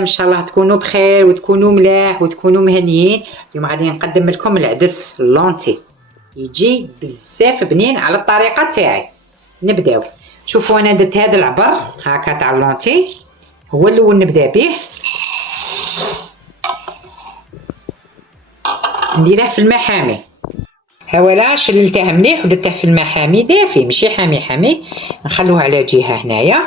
ان شاء الله تكونوا بخير وتكونوا ملاح وتكونوا مهنيين. اليوم غادي نقدم لكم العدس اللونتي، يجي بزاف بنين على الطريقه تاعي. نبداو. شوفوا انا درت هذا العبر هكا تاع اللونتي، هو الاول نبدا به. نديره في الماء حامي، هاولا شللته مليح ودرته في الماء حامي دافي ماشي حامي. نخلوه على جهه هنايا.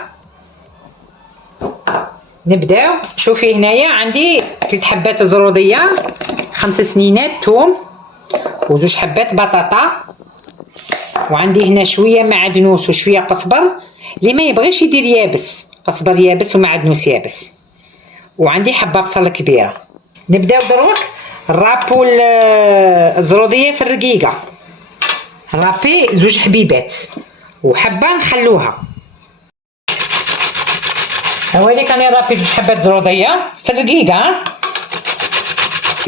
نبداو. شوفي هنايا عندي 3 حبات زروديه، 5 سنينات ثوم، وزوج حبات بطاطا، وعندي هنا شويه معدنوس وشويه قزبر. اللي ما يبغيش يدير يابس، قزبر يابس ومعدنوس يابس، وعندي حبه بصل كبيره. نبداو دروك نرابو الزروديه في الرقيقه. نرابي زوج حبيبات وحبه نخلوها. هاوليك راني رابي زوج حبات زروديه في الرقيقه.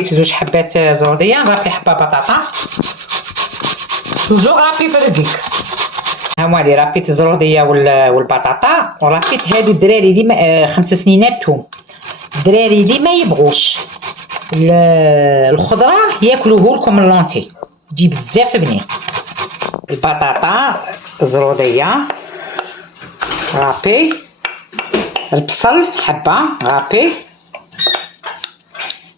زوج حبات زروديه، نرابي حبه بطاطا، توجور رابي في الرقيق. هاولي رابيت الزروديه والبطاطا، ورابيت هادو الدراري اللي 5 سنينات ثوم. الدراري اللي ما يبغوش الخضره ياكلوه لكم اللونتي، تجي بزاف بنين. البطاطا الزروديه رابي، البصل حبه رابي،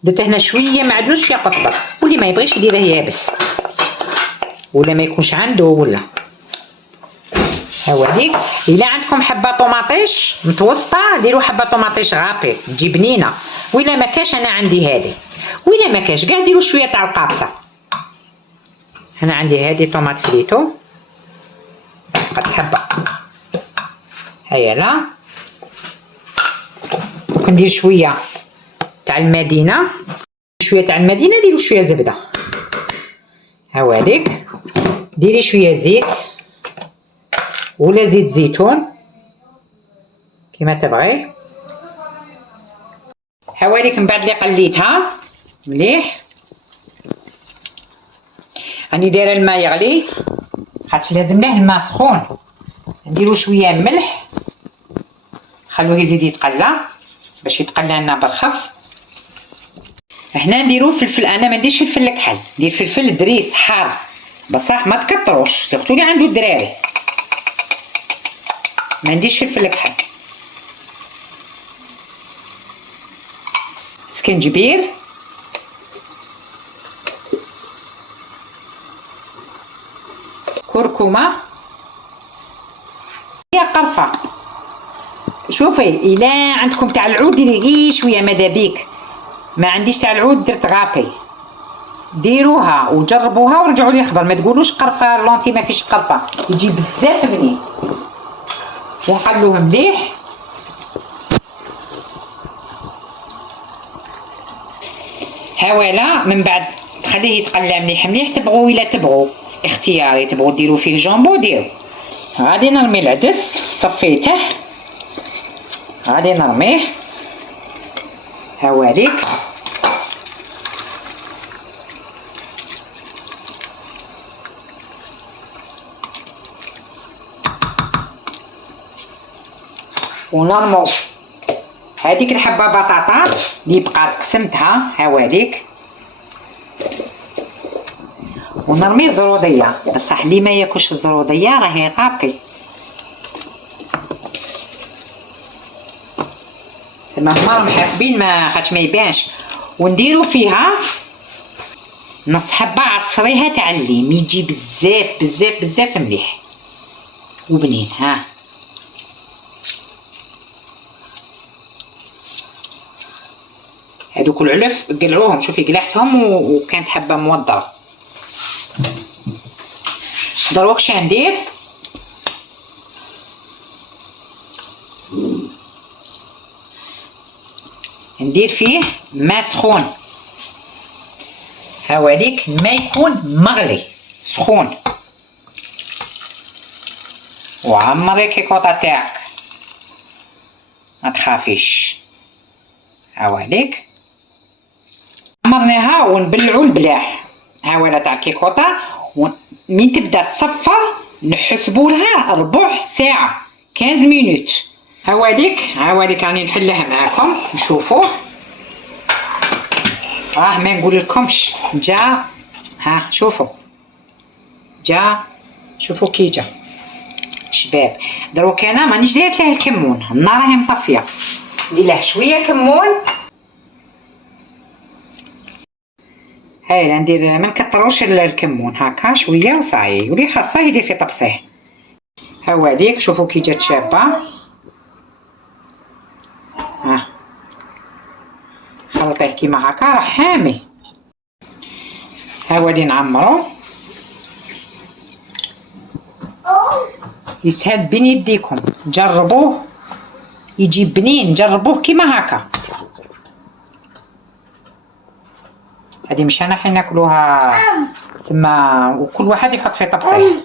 درت هنا شويه معدنوس شويه قزبر، واللي ما يبغيش يديره يابس ولا ما يكونش عنده ولا. هاوليك الا عندكم حبه طوماطيش متوسطه ديروا حبه طوماطيش غابي تجي بنينه، وإلا ما كاش انا عندي هذه، وإلا ما كاش كاع ديروا شويه تاع القابصه. انا عندي هذه طوماط فريتو قد حبه، هيا لا كندير شويه تاع المدينه، شويه تاع المدينه ديروا شويه زبده. هاوليك ديري شويه زيت ولا زيت زيتون كيما تبغي. هاوليك من بعد اللي قليتها مليح راني دايره الماء يغلي، خاطش لازم له الماء سخون. نديرو شويه ملح، خلوه يزيد يتقلى باش يتقلى لنا بالخف. هنا نديرو فلفل، انا ما نديرش فلفل الكحل، ندير فلفل دريس حار بصح ما تكتروش، سيرتو اللي عنده الدراري ما نديرش فلفل الكحل. سكنجبير، كركمه، يا قرفه. شوفي الا عندكم تاع العود ديري غير شويه ماذا بيك، ما عنديش تاع العود درت غابي. ديروها وجربوها ورجعوا لي الخبر، ما تقولوش قرفه لونتي ما فيش قرفه، يجي بزاف بنين. ونقلوه مليح. هاولا من بعد تخليه يتقلى مليح. تبغوا الا تبغوا اختياري، تبغوا ديروا فيه جامبو ديروا. غادي نرمي العدس، صفيته غادي نرميه. هاوليك ونرمو هذيك الحبه بطاطا اللي بقات قسمتها. هاوليك ونرمي الزروديه، بصح اللي ما ياكلش الزروديه راهي غابي، تما هما راهم حاسبين ما خاطش ما يبانش. ونديرو فيها نص حبه عصريها تاع الليم، يجي بزاف مليح وبنين. ها هادوك العلف قلعوهم، شوفي قلعتهم وكانت حبه موضره. دروك شا ندير، ندير فيه ماء سخون. هاوليك الماء يكون مغلي سخون، وعمري كيكوطه تاعك ما تخافيش. هاوليك عمرناها ونبلعو البلاح. هاولا تاع الكيكوطه، من تبدا تصفر نحسبوا لها ربع ساعه 15 مينوت. هاوديك راني نحلها معاكم نشوفوه. ما نقول لكمش جا. ها شوفوا جا، شوفوا كي جا شباب. دروك انا مانيش دايرت له الكمون، النار راهي مطفيه، ندير له شويه كمون. هاي ندير ما نكتروش الكمون، هكا شويه وصاي، واللي خاصه يدير في طبسيه. هاوديك شوفوا كي جات شابه. خلطيه كيما هكا راه حامي. هاودي نعمرو، يسهل بين يديكم، جربوه يجي بنين، جربوه كيما هكا. هذه مش انا حين ناكلوها سما، وكل واحد يحط في طبسيه.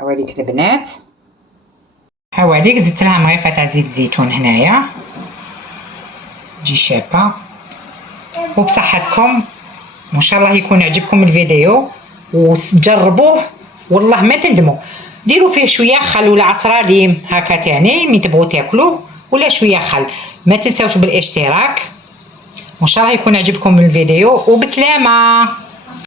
هاوليك البنات، هاوليك زدت لها مغيفه تاع زيت زيتون هنايا تجي شابه. وبصحتكم، وان شاء الله يكون عجبكم الفيديو وتجربوه والله ما تندموا. ديروا فيه شويه خل ولا عصره ليم هكا تاني من تبغوا تاكلوه، ولا شويه خل. ما تنساوش بالاشتراك، وان شاء الله يكون عجبكم الفيديو وبسلامه.